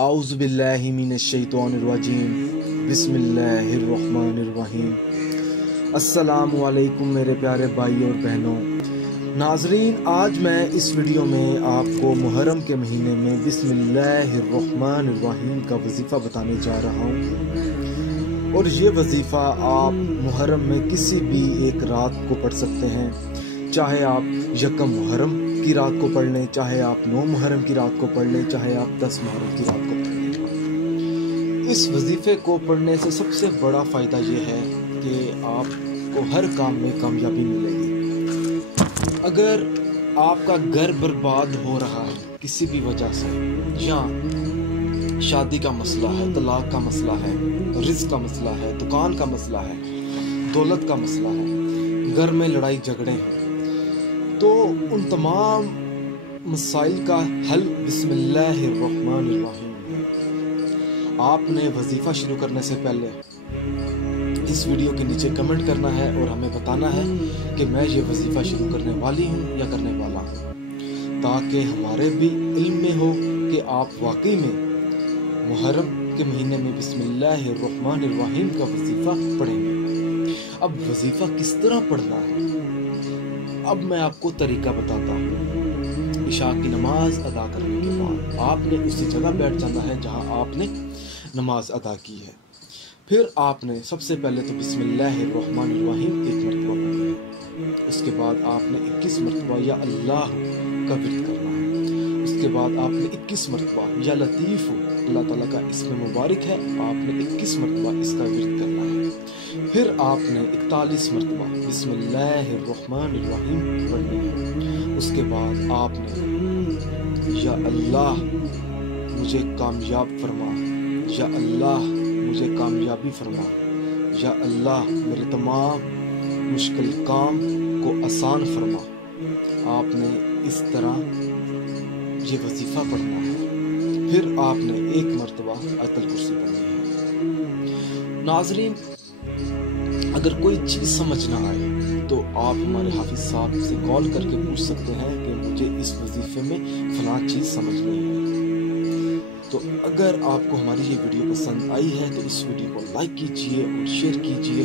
اعوذ باللہ من الشیطان الرجیم बिस्मिल्लाहिर्रहमानिर्रहीम। अस्सलाम वालेकुम मेरे प्यारे भाई और बहनों। नाजरीन, आज मैं इस वीडियो में आपको मुहर्रम के महीने में बिस्मिल्लाहिर्रहमानिर्रहीम का वजीफ़ा बताने जा रहा हूँ। और ये वजीफ़ा आप मुहर्रम में किसी भी एक रात को पढ़ सकते हैं, चाहे आप यकम मुहर्रम की रात को पढ़ लें, चाहे आप 9 मुहर्रम की रात को पढ़ लें, चाहे आप 10 मुहर्रम की रात को पढ़ लें। इस वजीफ़े को पढ़ने से सबसे बड़ा फ़ायदा ये है कि आपको हर काम में कामयाबी मिलेगी। अगर आपका घर बर्बाद हो रहा है किसी भी वजह से, या शादी का मसला है, तलाक का मसला है, रिज़्क़ का मसला है, दुकान का मसला है, दौलत का मसला है, घर में लड़ाई झगड़े हैं, तो उन तमाम मसाइल का हल बिस्मिल्लाहिर्रहमानिर्रहीम। आपने वजीफ़ा शुरू करने से पहले इस वीडियो के नीचे कमेंट करना है और हमें बताना है कि मैं ये वजीफ़ा शुरू करने वाली हूँ या करने वाला हूँ, ताकि हमारे भी इल्म में हो कि आप वाकई में मुहर्रम के महीने में बिस्मिल्लाहिर्रहमानिर्रहीम का वजीफ़ा पढ़ेंगे। अब वजीफ़ा किस तरह पढ़ना है, अब मैं आपको तरीका बताता हूँ। इशा की नमाज अदा करने के बाद आपने उसी जगह बैठ जाना है जहाँ आपने नमाज अदा की है। फिर आपने सबसे पहले तो बिस्मिल्लाहिर्रहमानिर्रहीम 1 मरतबा पढ़ना है। उसके बाद आपने 21 मरतबा या अल्लाह का विर्द करना है। उसके बाद आपने 21 मरतबा या लतीफ़, अल्लाह ताला का इसमें मुबारक है, आपने 21 मरतबा इसका विर्द करना है। फिर आपने 41 मरतबा बिस्मिल्लाहिर्रहमानिर्रहीम पढ़नी है। उसके बाद आपने या अल्लाह मुझे कामयाब फरमा, या अल्लाह मुझे कामयाबी फरमा, या अल्लाह मेरे तमाम मुश्किल काम को आसान फरमा। आपने इस तरह ये वजीफ़ा पढ़ना है। फिर आपने 1 मरतबा आयतुल कुर्सी पढ़नी है। नाज़रीन, अगर कोई चीज़ समझ ना आए तो आप हमारे हाफिज़ साहब से कॉल करके पूछ सकते हैं कि मुझे इस वजीफ़े में फ़लाँ चीज़ समझ नहीं है। तो अगर आपको हमारी ये वीडियो पसंद आई है तो इस वीडियो को लाइक कीजिए और शेयर कीजिए,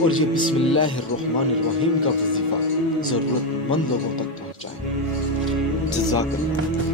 और ये बिस्मिल्लाहिर्रहमानिर्रहीम का वजीफ़ा ज़रूरतमंद लोगों तक पहुँचाएँ। जज़ाकल्लाह।